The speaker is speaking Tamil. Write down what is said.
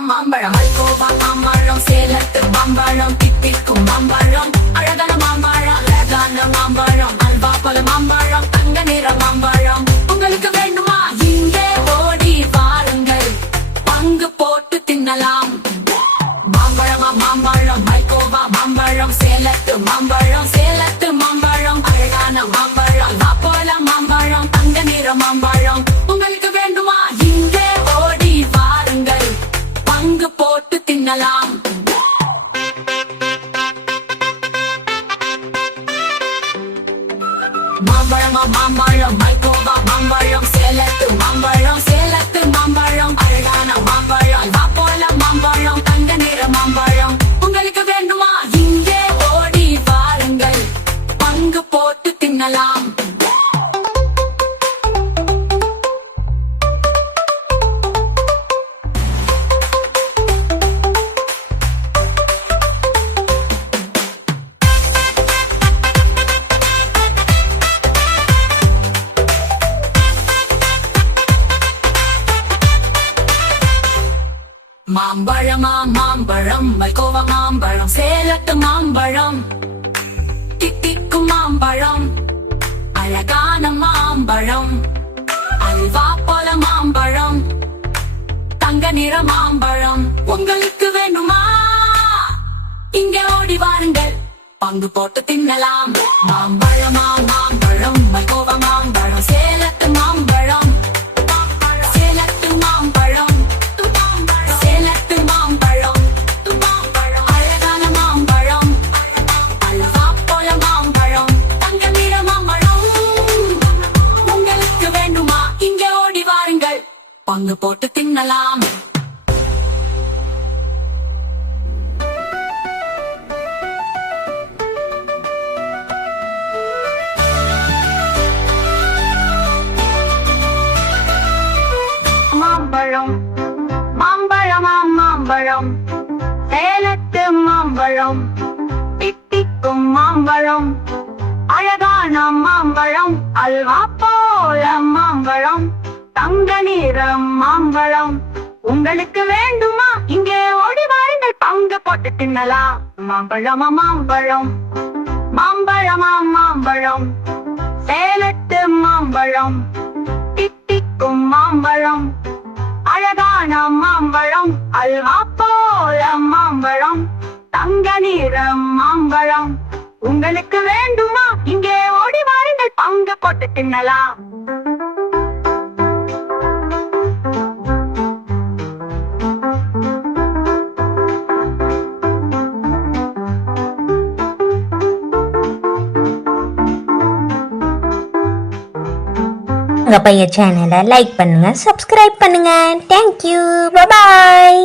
மாம்பழம் அல்கோவா மாம்பழம் சேலத்து மாம்பழம் தித்திக்கும் மாம்பழம் அழகான மாம்பழம் அழகான மாம்பழம் அல்வா பல மாம்பழம் தங்க நிற மாம்பழம் உங்களுக்கு வேண்டுமா இங்கே ஓடி வாருங்கள் பங்கு போட்டு தின்னலாம் மாம்பழம் அல்கோவா மாம்பழம் சேலத்து மாம்பழம் அழகான மாம்பழம் அல்வா போல மாம்பழம் தங்க நிற மாம்பழம் உங்களுக்கு வேண்டுமா இங்கே ஓடி வாருங்கள் பங்கு போட்டு தின்னலாம் மாம்பழம் அல்கோவா மாம்பழம் சேலத்து மாம்பழம் அழகான மாம்பழம் அல்வா போல மாம்பழம் தங்க நிற மாம்பழம் உங்களுக்கு வேண்டுமா இங்கே ஓடி வாருங்கள் பங்கு போட்டு தின்னலாம் மாம்பழம் அல்கோவா மாம்பழம் சேலத்து மாம்பழம் தித்திக்கும் மாம்பழம் அழகான மாம்பழம் அல்வா போல மாம்பழம் தங்க நிற மாம்பழம் உங்களுக்கு வேண்டுமா இங்கே ஓடி வாருங்கள் பங்கு போட்டு தின்னலாம் மாம்பழம் அல்கோவா மாம்பழம் சேலத்து மாம்பழம் பங்கு போட்டு தின்னலாம் மாம்பழம் சேலத்து மாம்பழம் தித்திக்கும் மாம்பழம் அழகான மாம்பழம் அல்வா போல மாம்பழம் தங்க நிறம் மாம்பழம் உங்களுக்கு வேண்டுமா இங்கே ஓடி வாருங்கள் பங்கு போட்டு தின்னலாம் மாம்பழம் சேலத்து மாம்பழம் தித்திக்கும் மாம்பழம் அழகான மாம்பழம் அல்வா போல மாம்பழம் தங்க நிறம் மாம்பழம் உங்களுக்கு வேண்டுமா இங்கே ஓடி வாருங்கள் பங்கு போட்டு தின்னலாம் பைய சேனலை லைக் பண்ணுங்க, சப்ஸ்கிரைப் பண்ணுங்க. தேங்க்யூ, பாய்.